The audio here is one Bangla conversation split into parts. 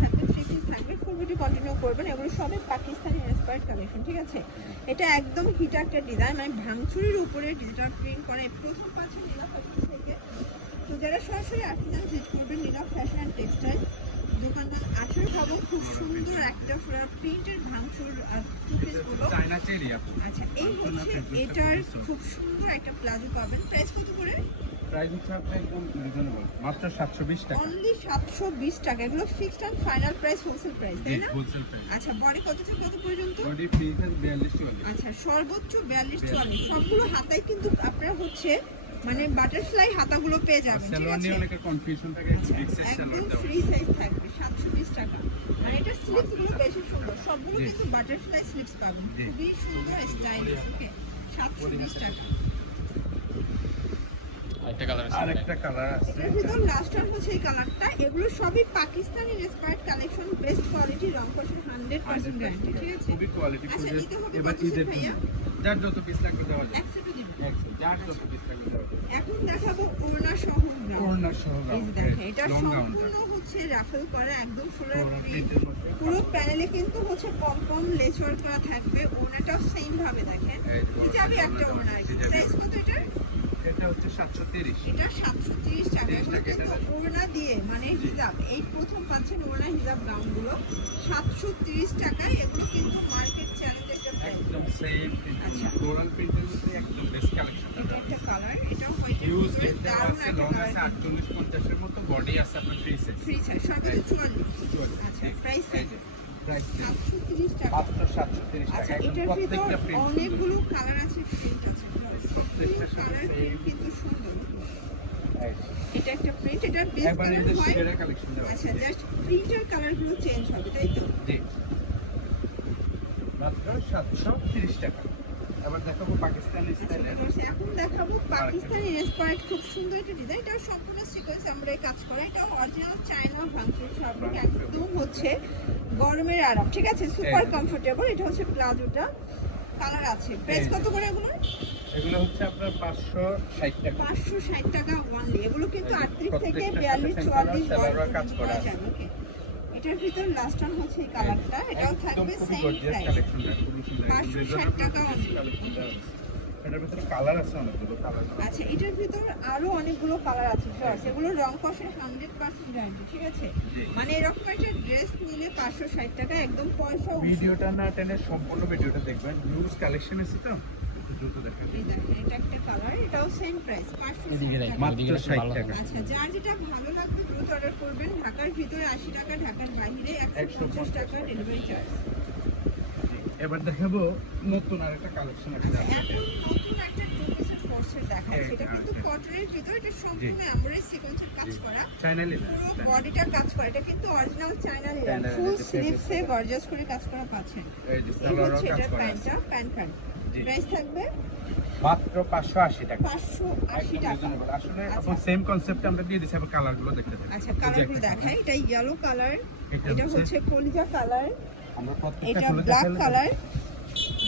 থাকবে, থ্রি পিস থাকবে, ফুল ভিডিও কন্টিনিউ করবেন। এগুলো সবই পাকিস্তানি ইন্সপায়ার্ড কালেকশন, ঠিক আছে? এটা একদম হিট একটা ডিজাইন, মানে ভাঙচুরির উপরে ডিজিটাল প্রিন্ট করা। প্রথম পাচ্ছে নীলা ফ্যাশন থেকে। তো যারা সরাসরি আসছেন ভিজিট করবেন নীলা ফ্যাশন অ্যান্ড টেক্সটাইল দোকানদার আঠারো খাবো। খুব সুন্দর একটা প্রিন্টের ভাঙচুর টু পিস গুলো। আচ্ছা, এই হচ্ছে এটার খুব সুন্দর একটা প্লাজো পাবেন। প্রাইস কত করে? প্রাইস হচ্ছে আপনার একদম রিজনেবল, মাত্র 720 টাকা। অনলি 720 টাকা। এগুলো fixed and final price, wholesale price, তাই না? Wholesale price. আচ্ছা, বডি কত থেকে কত পর্যন্ত? Body fix 42 44। আচ্ছা, সর্বোচ্চ 42 44। সবগুলো হাতায় কিন্তু আপনারা হচ্ছে মানে বাটারফ্লাই হাতাগুলো পেয়ে যাবেন, ঠিক সেলোয়ার আছে? নিয়ে অনেকের কনফিউশন থাকে, বিগ সাইজ সেলোয়ার একদম দাও। ফ্রি সাইজ থাকবে 720 টাকা। আর এটা স্লিপস গুলো বেশি সুন্দর, সবগুলো কিন্তু বাটারফ্লাই স্লিপস পাবেন, খুবই সুন্দর স্টাইলিশ। ওকে, 720 টাকা। আরেকটা কালার আছে। এর ভিতর লাস্ট আর হচ্ছে এই কালারটা। এগুলো সবই Pakistani inspired collection, best quality, রং কষের 100% গ্যারান্টি, ঠিক আছে? খুবই কোয়ালিটি আচ্ছা, ফুল। নিতে হবে এবার কত ঈদের সেট ভাইয়া? জন্য যার যত পিস লাগবে দেওয়া যাবে। একসাথে দিবেন। যার যত পিস লাগবে দেওয়া যাবে। এখন দেখাবো ওড়না সহ গাউন। ওড়না সহ এই গাউন। যে দেখেন, এটা লং গাউনটা সম্পূর্ণ হচ্ছে রাফেল করা, একদম ফ্লোরাল প্রিন্ট। প্রিন্টের মধ্যে পুরো প্যানেলে কিন্তু হচ্ছে পম পম লেস ওয়ার্ক করা থাকবে। ওড়নাটাও সেম ভাবে দেখেন, হিজাবি একটা ওড়না। প্রাইস কত এটার? এটা হচ্ছে 730। এটা 730 টাকা। এগুলো কিন্তু ওড়না দিয়ে মানে হিজাব, এই প্রথম পাচ্ছেন ওড়না হিজাব গাউন গুলো 730 টাকায়। এগুলো কিন্তু মার্কেট চ্যালেঞ্জ একটা প্রাইস। একদম সেম আচ্ছা। ফ্লোরাল প্রিন্টের মধ্যে একদম বেস্ট কালেকশন। এটা একটা কালার, এটাও হোয়াইটের ইউজ ভিতরে এটা দারুণ আছে, একটা লং আছে কালার। 48 50 এর মতো, বডি আছে আপনার ফ্রি সাইজ। ফ্রি সাইজ সর্বোচ্চ 44। আচ্ছা, প্রাইস প্রাইস 730 টাকা। মাত্র 730 টাকা। আচ্ছা, একদম এটার ভিতর প্রত্যেকটা প্রিন্ট অনেকগুলো কালার আছে, প্রিন্ট আছে। প্রত্যেকটা কালার সাথে প্রিন্ট কিন্তু সুন্দর। সেম। এটা একটা প্রিন্ট, এটা বেস একবার কালার এটা হোয়াইট। সেরা কালেকশন দেওয়া আছে। আচ্ছা, জাস্ট প্রিন্টের কালারগুলো চেঞ্জ হবে, তাই তো? জি, মাত্র 730 টাকা। এবার দেখাবো পাকিস্তানি স্টাইলের। এখন দেখাবো পাকিস্তানি ইন্সপায়ার্ড খুব সুন্দর একটা ডিজাইন। এটাও সম্পূর্ণ সিকোয়েন্স আমরা কাজ করা। এটা অরিজিনাল চায়না ভাঙচুর ফ্যাব্রিক, একদম হচ্ছে গরমের আরাম, ঠিক আছে? Super comfortable. এটা হচ্ছে প্লাজোটা, কালার আছে। প্রাইস কত করে এগুলো? এগুলো হচ্ছে আপনার 560 টাকা। 560 টাকা অনলি। এগুলো কিন্তু 38 থেকে প্রত্যেকটার 42 সাথে 44 সালোয়ার কাজ করা আছে। যাবে। ওকে, এটার ভিতর লাস্ট ওয়ান হচ্ছে এই কালারটা। এটাও থাকবে একদম খুবই সেম গর্জিয়াস প্রাইস, কালেকশনটা, খুবই সুন্দর। 560 টাকা অনলি। এটার ভিতরে কালার আছে অনেকগুলো কালার। আচ্ছা, এটার ভিতর আরো অনেকগুলো কালার আছে জর্জ। এগুলো রং কষের 100% গ্যারান্টি, ঠিক আছে? মানে এরকম একটা ড্রেস নিলে 560 টাকা, একদম পয়সা উসুল। ভিডিওটা না টেনে সম্পূর্ণ ভিডিওটা দেখবেন। নিউজ কালেকশন আছে তো, একটু দ্রুত দেখেন। এই দেখেন, এটা একটা কালার, এটাও সেম প্রাইস 560 টাকা। মাত্র 60 টাকা। আচ্ছা, যার যেটা ভালো লাগবে দ্রুত অর্ডার করবেন। ঢাকার ভিতরে 80 টাকা, ঢাকার বাইরে 150 টাকা ডেলিভারি চার্জ। এবার দেখাবো নতুন আরেকটা কালেকশন আছে। এখন নতুন একটা টু পিসের ফোর্সের দেখাচ্ছে। এটা কিন্তু কটনের ভিতরে, এটা সম্পূর্ণ এমব্রয়ডারি সিকোয়েন্সের কাজ করা, চাইনা লিলেন। পুরো বডিটা কাজ করা। এটা কিন্তু অরিজিনাল চায়না লিনেন, ফুল স্লিভসে গর্জিয়াস করে কাজ করা পাচ্ছেন। এই যে এই সালোয়ারও হচ্ছে কাজ এটার করা আছে। প্যান্ট। জি। প্রাইস থাকবে মাত্র 580 টাকা। 580 একদম টাকা। রিজনেবল। আসলে আচ্ছা। আপনি সেম কনসেপ্ট আমরা দিয়ে দিছি। আবার কালারগুলো দেখতে থাকুন। আচ্ছা, কালারগুলো দেখাই। এটা ইয়েলো কালার, এটা এটা হচ্ছে কলিজা কালার, আমরা প্রত্যেকটা এটা খুলে ব্ল্যাক দেখালে কালার,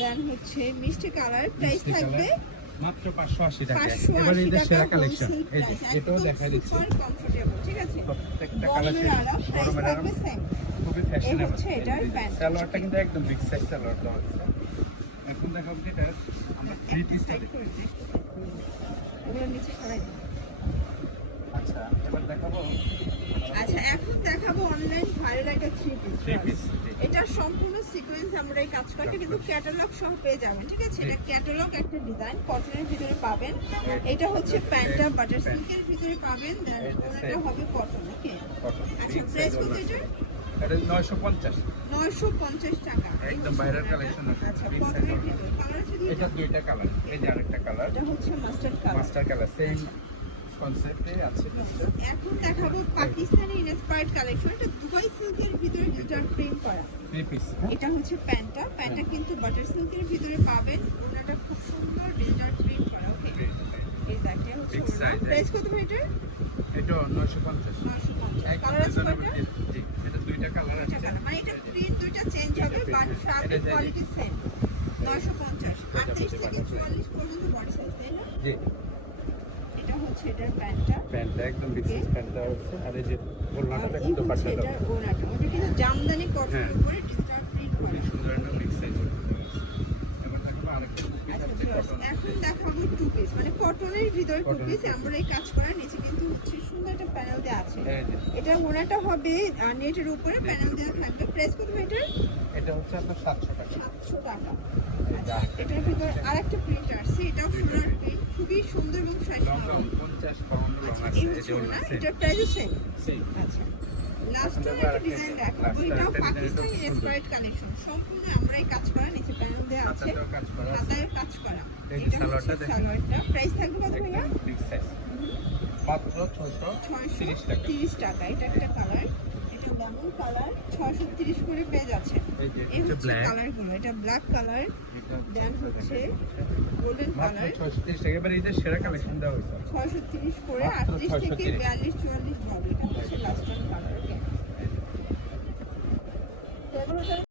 দেন হচ্ছে মিষ্টি কালার। প্রাইস মিষ্টি থাকবে কালার, মাত্র 580 টাকা। 580 এবার এই যে টাকা সেরা কালেকশন, হোলসেল এই যে প্রাইস। এটাও দেখা দিচ্ছে। সুপার কমফোর্টেবল, ঠিক আছে? প্রত্যেকটা কালার গরমের আরাম, প্রাইস গরমের আরাম, থাকবে সেম। খুবই ফ্যাশনেবল। হচ্ছে এটার প্যান্ট। সালোয়ারটা কিন্তু একদম বিগ সাইজ সালোয়ার দেওয়া আছে। এখন দেখাবো যেটা আমরা থ্রি পিসটা দেখি। ওগুলো নিচে সরাই দিন। আচ্ছা, এবার দেখাবো আচ্ছা, এখন দেখাবো অনলাইন ভাইরাল একটা থ্রি থ্রি পিস। পিস। এটা সম্পূর্ণ সিকোয়েন্স আমরা এই কাজ করি, কিন্তু ক্যাটালগ সহ পেয়ে যাবেন, ঠিক আছে? এটা ক্যাটালগ একটা ডিজাইন, কটনের ভিতরে পাবেন। এটা হচ্ছে প্যান্টটা বাটার সিল্কের ভিতরে পাবেন, দেন ওনাটা হবে কটন। ওকে, আচ্ছা, প্রাইস কত এটা? এটা 950। 950 টাকা। একদম বাইরের কালেকশন আছে। আচ্ছা, বিগ সাইজ কটনের ভিতরে কালার আছে দুইটা। এটা দুইটা কালার। এই যে আরেকটা কালার, এটা হচ্ছে mustard colour. Master colour, same কনসেপ্টে আছে। এখন দেখাবো পাকিস্তানি ইন্সপায়ার্ড কালেকশন। এটা দুবাই সিল্কের ভিতরে ডিজিটাল প্রিন্ট করা। Three piece. এটা হচ্ছে প্যান্টটা কিন্তু বাটার সিল্কের ভিতরে পাবেন। ওনাটা খুব সুন্দর ডিজিটাল প্রিন্ট করা। ওকে, এই দেখেন হচ্ছে Big ওনা। size, প্রাইস কত এটা? এটা 950। 950। কালার আছে কয়টা? জি, এটা দুইটা কালার আছে। মানে এটা প্রিন্ট দুইটা চেঞ্জ হবে, বাট ফ্যাব্রিক কোয়ালিটি সেম। 950, 38 থেকে 44 পর্যন্ত বডি সাইজ, তাই না? জি, এটা হচ্ছে এটার প্যান্টটা একদম বিগ সাইজ প্যান্টটা আছে। আর এই যে ওড়নাটা আর এই কিন্তু হচ্ছে পাশে এটার ওনাটা। ওটা কিন্তু হ্যাঁ। উপরে ডিজিটাল প্রিন্ট খুবই করা। সুন্দর একটা বিগ সাইজ। এবার দেখাবো আরেকটা পিস আচ্ছা আছে viewers, কটন। এখন দেখাবো টু পিস, মানে কটনের ভিতরে টু Cotton পিস two আমরা এই কাজ করা নিচে কিন্তু হচ্ছে সুন্দর একটা প্যানেল দেওয়া আছে। এই যে, এটা ওনাটা হবে নেটের উপরে প্যানেল দেওয়া থাকবে। প্রাইস কত এটার? এটা হচ্ছে আপনার 700 টাকা। 700 টাকা। এই যে আচ্ছা, এটার ভিতর আরেকটা প্রিন্ট আছে, এটাও ফ্লোরাল প্রিন্ট, খুবই সুন্দর এবং ফ্যাশনেবল। লং 50 পাউন্ড লং আচ্ছা, আছে। এই এই হচ্ছে যে ওনা, আছে। এটার প্রাইসও সেম। সেই আচ্ছা, লাস্ট এখন একটা আরেকটা ডিজাইন দেখাবো, last এটাও আরেকটা পাকিস্তানি design খুব সুন্দর। ইন্সপায়ার্ড কালেকশন, সম্পূর্ণ আমরা এই কাজ করা, নিচে প্যানেল দেওয়া আছে, হাতাতেও কাজ করা আছে। হাতায় কাজ করা। এই যে এটা সালোয়ারটা হচ্ছে দেখেন। সালোয়ারটা, প্রাইস থাকবে কত ভাইয়া? একদম বিগ সাইজ। মাত্র 630 টাকা। 630 টাকা। এটা একটা কালার, এটা লেমন কালার, 630 করে পেয়ে যাচ্ছে। এই যে এই হচ্ছে হচ্ছে ব্ল্যাক। কালারগুলো, এটা ব্ল্যাক কালার, এটা দেন হচ্ছে গোল্ডেন মাত্র কালার, 630 টাকা। এবার এটা সেরা কালেকশন দেওয়া হয়েছে। 630 করে, মাত্র 38 থেকে 630 42 44 হবে। এটা হচ্ছে লাস্ট কালার।